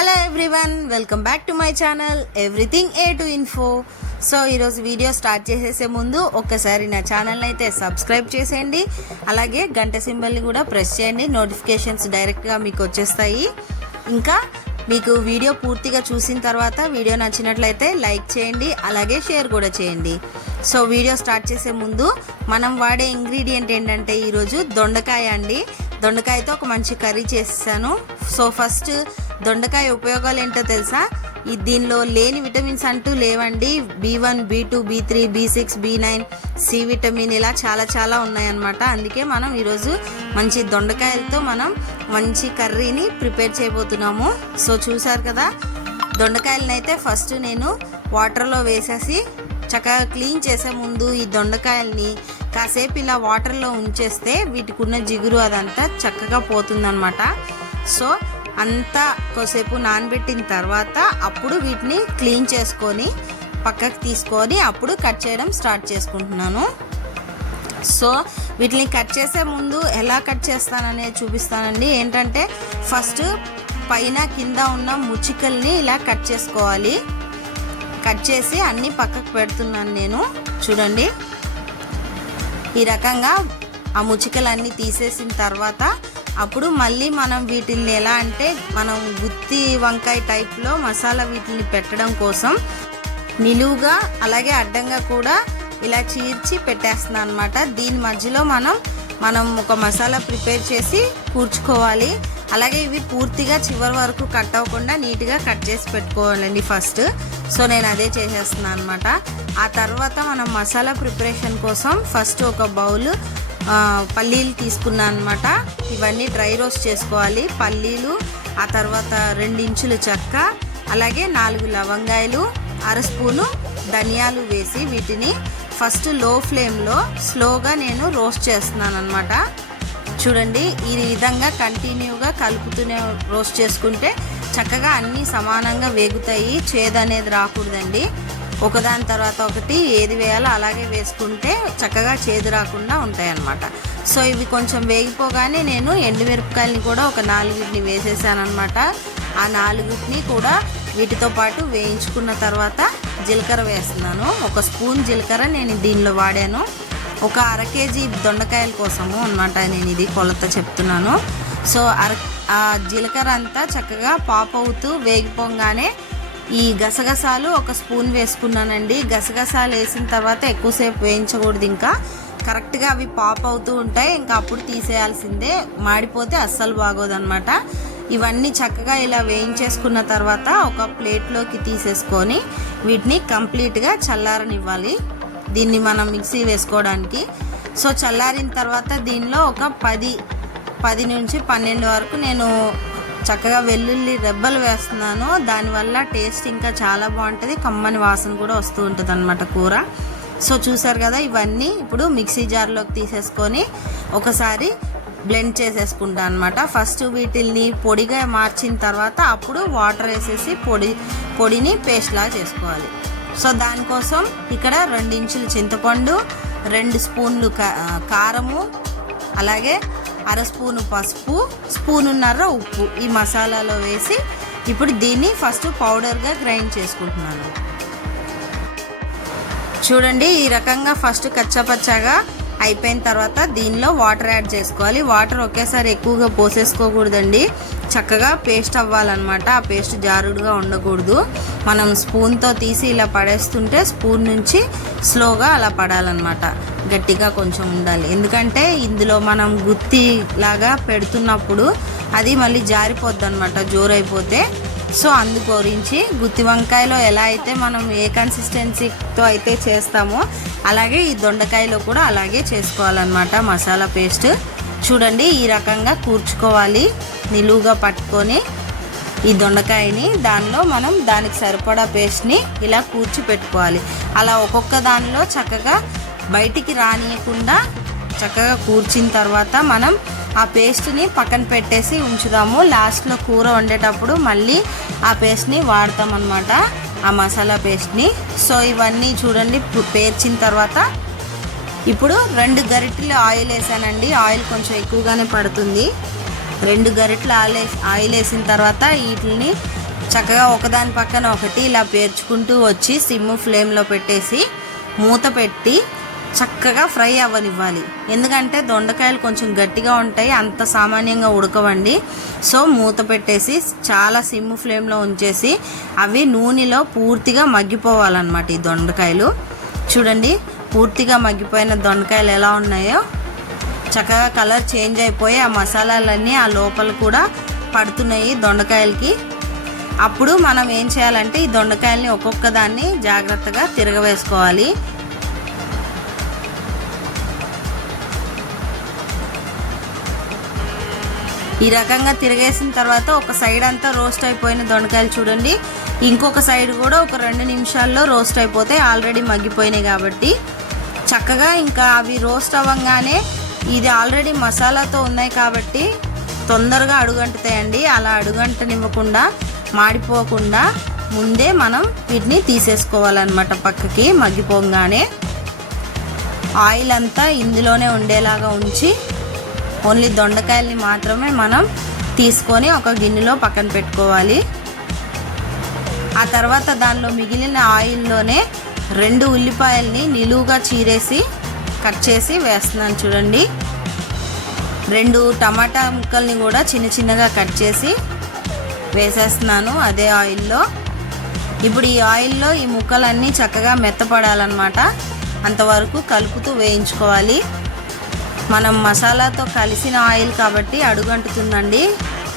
Hello everyone, welcome back to my channel everything A to info. So ఈరోజు video start చేసేసే ముందు ఒక్కసారి నా ఛానల్ని అయితే సబ్స్క్రైబ్ చేసేయండి. అలాగే గంట సింబల్ని కూడా ప్రెస్ చేయండి, నోటిఫికేషన్స్ డైరెక్ట్గా మీకు వచ్చేస్తాయి. ఇంకా మీకు వీడియో పూర్తిగా చూసిన తర్వాత వీడియో నచ్చినట్లయితే లైక్ చేయండి, అలాగే షేర్ కూడా చేయండి. సో వీడియో స్టార్ట్ చేసే ముందు మనం వాడే ఇంగ్రీడియంట్ ఏంటంటే ఈరోజు దొండకాయ అండి. దొండకాయతో ఒక మంచి కర్రీ చేసాను. సో ఫస్ట్ దొండకాయ ఉపయోగాలు ఏంటో తెలుసా? దీనిలో లేని విటమిన్స్ అంటూ లేవండి. B1, B2, B3, B6, B9, C vitamin ఇలా చాలా ఉన్నాయన్నమాట. అందుకే మనం ఈరోజు మంచి దొండకాయలతో మనం మంచి కర్రీని ప్రిపేర్ చేయబోతున్నాము. సో చూసారు కదా, దొండకాయలను అయితే ఫస్ట్ నేను వాటర్లో వేసేసి చక్కగా క్లీన్ చేసే ముందు ఈ దొండకాయల్ని కాసేపు ఇలా వాటర్లో ఉంచేస్తే వీటికి ఉన్న జిగురు అదంతా చక్కగా పోతుందన్నమాట. సో అంతా కొద్దిసేపు నానబెట్టిన తర్వాత అప్పుడు వీటిని క్లీన్ చేసుకొని పక్కకు తీసుకొని అప్పుడు కట్ చేయడం స్టార్ట్ చేసుకుంటున్నాను. సో వీటిని కట్ చేసే ముందు ఎలా కట్ చేస్తాననేది చూపిస్తానండి. ఏంటంటే ఫస్ట్ పైన కింద ఉన్న ముచ్చికల్ని ఇలా కట్ చేసుకోవాలి. కట్ చేసి అన్నీ పక్కకు పెడుతున్నాను నేను. చూడండి, ఈ రకంగా ఆ ముచ్చికలన్నీ తీసేసిన తర్వాత అప్పుడు మళ్ళీ మనం వీటిని ఎలా అంటే మనం గుత్తి వంకాయ టైప్లో మసాలా వీటిని పెట్టడం కోసం నిలువుగా అలాగే అడ్డంగా కూడా ఇలా చీర్చి పెట్టేస్తున్నాను అనమాట. దీని మధ్యలో మనం ఒక మసాలా ప్రిపేర్ చేసి కూర్చుకోవాలి. అలాగే ఇవి పూర్తిగా చివరి వరకు కట్ అవ్వకుండా నీట్గా కట్ చేసి పెట్టుకోవాలండి ఫస్ట్. సో నేను అదే చేసేస్తున్నాను అనమాట. ఆ తర్వాత మనం మసాలా ప్రిపరేషన్ కోసం ఫస్ట్ ఒక బౌల్ పల్లీలు తీసుకున్నాను అనమాట. ఇవన్నీ డ్రై రోస్ట్ చేసుకోవాలి. పల్లీలు, ఆ తర్వాత 2 ఇంచులు చెక్క, అలాగే 4 లవంగాయలు, 1/2 స్పూను ధనియాలు వేసి వీటిని ఫస్ట్ లో ఫ్లేమ్లో స్లోగా నేను రోస్ట్ చేస్తున్నాను అనమాట. చూడండి, ఈ విధంగా కంటిన్యూగా కలుపుతూనే రోస్ట్ చేసుకుంటే చక్కగా అన్నీ సమానంగా వేగుతాయి. చేదు అనేది రాకూడదండి. ఒకదాని తర్వాత ఒకటి ఏది వేయాలో అలాగే వేసుకుంటే చక్కగా చేదు రాకుండా ఉంటాయి అన్నమాట. సో ఇవి కొంచెం వేగిపోగానే నేను ఎండుమిరపకాయలని కూడా ఒక 4 వేసేసాను అనమాట. ఆ 4 కూడా వీటితో పాటు వేయించుకున్న తర్వాత జీలకర్ర వేస్తున్నాను. 1 స్పూన్ జీలకర్ర నేను దీనిలో వాడాను. ఒక 1/2 కేజీ దొండకాయల కోసము అనమాట నేను ఇది కొలత చెప్తున్నాను. సో ఆ జీలకర్ర అంతా చక్కగా పాప్ అవుతూ వేగిపోగానే ఈ గసగసాలు 1 స్పూన్ వేసుకున్నానండి. గసగసాలు వేసిన తర్వాత ఎక్కువసేపు వేయించకూడదు, ఇంకా కరెక్ట్గా అవి పాప్ అవుతూ ఉంటాయి. ఇంకా అప్పుడు తీసేయాల్సిందే, మాడిపోతే అస్సలు బాగోదన్నమాట. ఇవన్నీ చక్కగా ఇలా వేయించేసుకున్న తర్వాత ఒక ప్లేట్లోకి తీసేసుకొని వీటిని కంప్లీట్గా చల్లారనివ్వాలి. దీన్ని మనం మిక్సీ వేసుకోవడానికి. సో చల్లారిన తర్వాత దీనిలో ఒక 10 నుంచి 12 వరకు నేను చక్కగా వెల్లుల్లి రెబ్బలు వేస్తున్నాను. దానివల్ల టేస్ట్ ఇంకా చాలా బాగుంటుంది, కమ్మని వాసన కూడా వస్తూ ఉంటుంది అన్నమాట కూర. సో చూసారు కదా, ఇవన్నీ ఇప్పుడు మిక్సీ జార్లోకి తీసేసుకొని ఒకసారి బ్లెండ్ చేసేసుకుంటాను అనమాట. ఫస్ట్ వీటిల్ని పొడిగా మార్చిన తర్వాత అప్పుడు వాటర్ వేసేసి పొడిని పేస్ట్లా చేసుకోవాలి. సో దానికోసం ఇక్కడ 2 ఇంచులు చింతపండు, 2 స్పూన్లు కారము, అలాగే 1/2 స్పూను పసుపు, 1.5 స్పూన్ ఉప్పు ఈ మసాలాలో వేసి ఇప్పుడు దీన్ని ఫస్ట్ పౌడర్గా గ్రైండ్ చేసుకుంటున్నాను. చూడండి, ఈ రకంగా ఫస్ట్ కచ్చాపచ్చాగా అయిపోయిన తర్వాత దీనిలో వాటర్ యాడ్ చేసుకోవాలి. వాటర్ ఒకేసారి ఎక్కువగా పోసేసుకోకూడదండి, చక్కగా పేస్ట్ అవ్వాలన్నమాట. ఆ పేస్ట్ జారుడుగా ఉండకూడదు. మనం స్పూన్తో తీసి ఇలా పడేస్తుంటే స్పూన్ నుంచి స్లోగా అలా పడాలన్నమాట. గట్టిగా కొంచెం ఉండాలి, ఎందుకంటే ఇందులో మనం గుత్తి లాగా పెడుతున్నప్పుడు అది మళ్ళీ జారిపోద్ది అనమాట జోరైపోతే. సో అందుగురించి గుత్తి వంకాయలో ఎలా అయితే మనం ఏ కన్సిస్టెన్సీతో అయితే చేస్తామో అలాగే ఈ దొండకాయలో కూడా అలాగే చేసుకోవాలన్నమాట మసాలా పేస్ట్. చూడండి, ఈ రకంగా కూర్చుకోవాలి. నిలువుగా పట్టుకొని ఈ దొండకాయని దానిలో మనం దానికి సరిపడా పేస్ట్ని ఇలా కూర్చి పెట్టుకోవాలి. అలా ఒక్కొక్క దానిలో చక్కగా బయటికి రానియకుండా చక్కగా కూర్చిన తర్వాత మనం ఆ పేస్ట్ని పక్కన పెట్టేసి ఉంచుదాము. లాస్ట్లో కూర వండేటప్పుడు మళ్ళీ ఆ పేస్ట్ని వాడతాం అన్నమాట, ఆ మసాలా పేస్ట్ని. సో ఇవన్నీ చూడండి పేర్చిన తర్వాత ఇప్పుడు 2 గరిటెలు ఆయిల్ వేసానండి. ఆయిల్ కొంచెం ఎక్కువగానే పడుతుంది. 2 గరిటెలు ఆయిల్ వేసిన తర్వాత వీటిని చక్కగా ఒకదాని పక్కన ఒకటి ఇలా పేర్చుకుంటూ వచ్చి సిమ్ ఫ్లేమ్లో పెట్టేసి మూత పెట్టి చక్కగా ఫ్రై అవ్వనివ్వాలి. ఎందుకంటే దొండకాయలు కొంచెం గట్టిగా ఉంటాయి, అంత సామాన్యంగా ఉడకవండి. సో మూత పెట్టేసి చాలా సిమ్ ఫ్లేమ్లో ఉంచేసి అవి నూనెలో పూర్తిగా మగ్గిపోవాలన్నమాట. ఈ దొండకాయలు చూడండి, పూర్తిగా మగ్గిపోయిన దొండకాయలు ఎలా ఉన్నాయో చక్కగా కలర్ చేంజ్ అయిపోయి ఆ మసాలాలన్నీ ఆ లోపల కూడా పడుతున్నాయి దొండకాయలకి. అప్పుడు మనం ఏం చేయాలంటే ఈ దొండకాయల్ని ఒక్కొక్క దాన్ని జాగ్రత్తగా తిరగవేసుకోవాలి. ఈ రకంగా తిరిగేసిన తర్వాత ఒక సైడ్ అంతా రోస్ట్ అయిపోయిన దొండకాయలు చూడండి, ఇంకొక సైడ్ కూడా ఒక 2 నిమిషాల్లో రోస్ట్ అయిపోతే ఆల్రెడీ మగ్గిపోయినాయి కాబట్టి చక్కగా ఇంకా అవి రోస్ట్ అవ్వగానే ఇది ఆల్రెడీ మసాలాతో ఉన్నాయి కాబట్టి తొందరగా అడుగంటుతాయండి. అలా అడుగంటనివ్వకుండా మాడిపోకుండా ముందే మనం వీటిని తీసేసుకోవాలన్నమాట పక్కకి. మగ్గిపోగానే ఆయిల్ అంతా ఇందులోనే ఉండేలాగా ఉంచి ఓన్లీ దొండకాయల్ని మాత్రమే మనం తీసుకొని ఒక గిన్నెలో పక్కన పెట్టుకోవాలి. ఆ తర్వాత దానిలో మిగిలిన ఆయిల్లోనే 2 ఉల్లిపాయల్ని నిలువుగా చీరేసి కట్ చేసి వేస్తున్నాను చూడండి. 2 టమాటా ముక్కల్ని కూడా చిన్న చిన్నగా కట్ చేసి వేసేస్తున్నాను అదే ఆయిల్లో. ఇప్పుడు ఈ ఆయిల్లో ఈ ముక్కలన్నీ చక్కగా మెత్తపడాలన్నమాట, అంతవరకు కలుపుతూ వేయించుకోవాలి. మనం మసాలాతో కలిసిన ఆయిల్ కాబట్టి అడుగంటుతుందండి.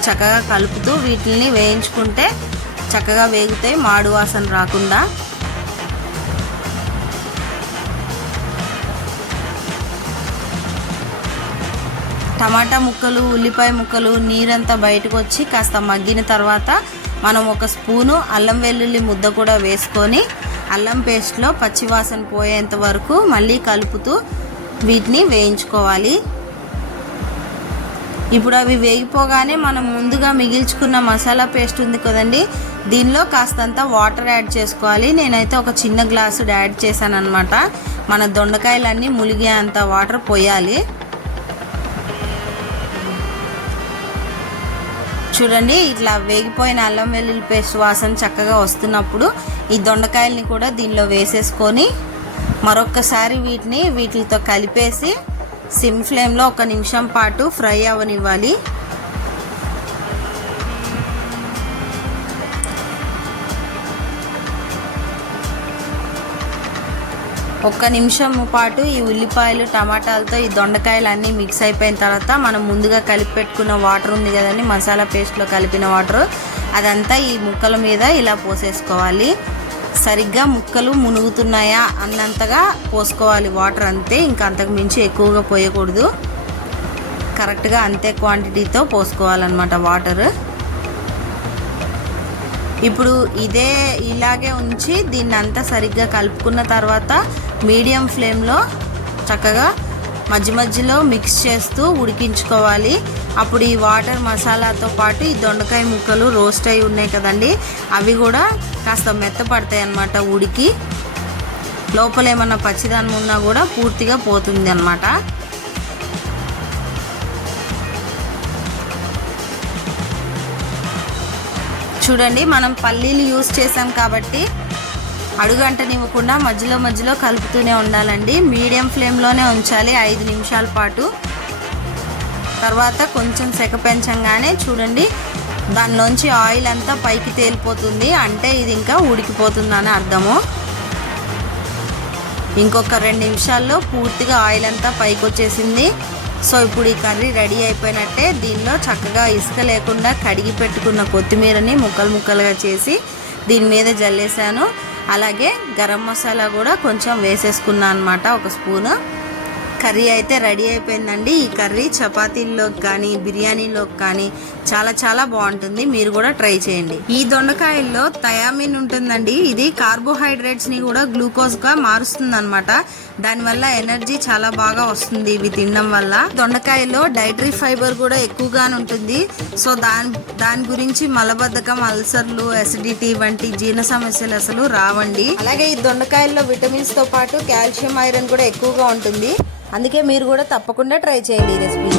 చక్కగా కలుపుతూ వీటిని వేయించుకుంటే చక్కగా వేగుతాయి, మాడు వాసన రాకుండా. టమాటా ముక్కలు, ఉల్లిపాయ ముక్కలు నీరంతా బయటకు వచ్చి కాస్త మగ్గిన తర్వాత మనం ఒక స్పూను అల్లం వెల్లుల్లి ముద్ద కూడా వేసుకొని అల్లం పేస్ట్లో పచ్చివాసన పోయేంత వరకు మళ్ళీ కలుపుతూ వీటిని వేయించుకోవాలి. ఇప్పుడు అవి వేగిపోగానే మనం ముందుగా మిగిల్చుకున్న మసాలా పేస్ట్ ఉంది కదండి, దీనిలో కాస్తంత వాటర్ యాడ్ చేసుకోవాలి. నేనైతే ఒక చిన్న గ్లాసు యాడ్ చేశాను అనమాట. మన దొండకాయలన్నీ ములిగే అంత వాటర్ పోయాలి. చూడండి, ఇట్లా వేగిపోయిన అల్లం వెల్లుల్లి పేస్ట్ వాసన చక్కగా వస్తున్నప్పుడు ఈ దొండకాయల్ని కూడా దీనిలో వేసేసుకొని మరొక్కసారి వీటితో కలిపేసి సిమ్ ఫ్లేమ్లో 1 నిమిషం పాటు ఫ్రై అవ్వనివ్వాలి. ఒక్క నిమిషం పాటు ఈ ఉల్లిపాయలు టమాటాలతో ఈ దొండకాయలు అన్నీ మిక్స్ అయిపోయిన తర్వాత మనం ముందుగా కలిపి పెట్టుకున్న వాటర్ ఉంది కదండి, మసాలా పేస్ట్లో కలిపిన వాటర్, అదంతా ఈ ముక్కల మీద ఇలా పోసేసుకోవాలి. సరిగ్గా ముక్కలు మునుగుతున్నాయా అన్నంతగా పోసుకోవాలి వాటర్, అంతే. ఇంకా అంతకు మించి ఎక్కువగా పోయకూడదు, కరెక్ట్గా అంతే క్వాంటిటీతో పోసుకోవాలన్నమాట వాటర్. ఇప్పుడు ఇలాగే ఉంచి దీన్ని అంతా సరిగ్గా కలుపుకున్న తర్వాత మీడియం ఫ్లేమ్లో చక్కగా మధ్యలో మిక్స్ చేస్తూ ఉడికించుకోవాలి. అప్పుడు ఈ వాటర్ మసాలాతో పాటు ఈ దొండకాయ ముక్కలు రోస్ట్ అయి ఉన్నాయి కదండి, అవి కూడా కాస్త మెత్తపడతాయి అన్నమాట. ఉడికి లోపల ఏమన్నా పచ్చిదనం ఉన్నా కూడా పూర్తిగా పోతుంది అన్నమాట. చూడండి, మనం పల్లీలు యూస్ చేసాం కాబట్టి అడుగంటనివ్వకుండా మధ్యలో కలుపుతూనే ఉండాలండి. మీడియం ఫ్లేమ్లోనే ఉంచాలి 5 నిమిషాల పాటు. తర్వాత కొంచెం సెక పెంచంగానే చూడండి దానిలోంచి ఆయిల్ అంతా పైకి తేలిపోతుంది, అంటే ఇది ఇంకా ఉడికిపోతుందని అర్థము. ఇంకొక 2 నిమిషాల్లో పూర్తిగా ఆయిల్ అంతా పైకి వచ్చేసింది. సో ఇప్పుడు ఈ కర్రీ రెడీ అయిపోయినట్టే. దీనిలో చక్కగా ఇసుక లేకుండా కడిగి పెట్టుకున్న కొత్తిమీరని ముక్కలుగా చేసి దీని మీద జల్లేసాను. అలాగే గరం మసాలా కూడా కొంచెం వేసేసుకున్నాను అన్నమాట, 1 స్పూను. కర్రీ అయితే రెడీ అయిపోయిందండి. ఈ కర్రీ చపాతీల్లోకి కానీ బిర్యానీలోకి కానీ చాలా బాగుంటుంది. మీరు కూడా ట్రై చేయండి. ఈ దొండకాయల్లో థయామిన్ ఉంటుందండి. ఇది కార్బోహైడ్రేట్స్ని కూడా గ్లూకోజ్గా మారుస్తుంది అనమాట. దానివల్ల ఎనర్జీ చాలా బాగా వస్తుంది ఇవి తినడం వల్ల. దొండకాయలో డైటరీ ఫైబర్ కూడా ఎక్కువగానే ఉంటుంది. సో దాని గురించి మలబద్ధకం, అల్సర్లు, అసిడిటీ వంటి జీర్ణ సమస్యలు అసలు రావండి. అలాగే ఈ దొండకాయల్లో విటమిన్స్తో పాటు కాల్షియం, ఐరన్ కూడా ఎక్కువగా ఉంటుంది. అందుకే మీరు కూడా తప్పకుండా ట్రై చేయండి ఈ రెసిపీ.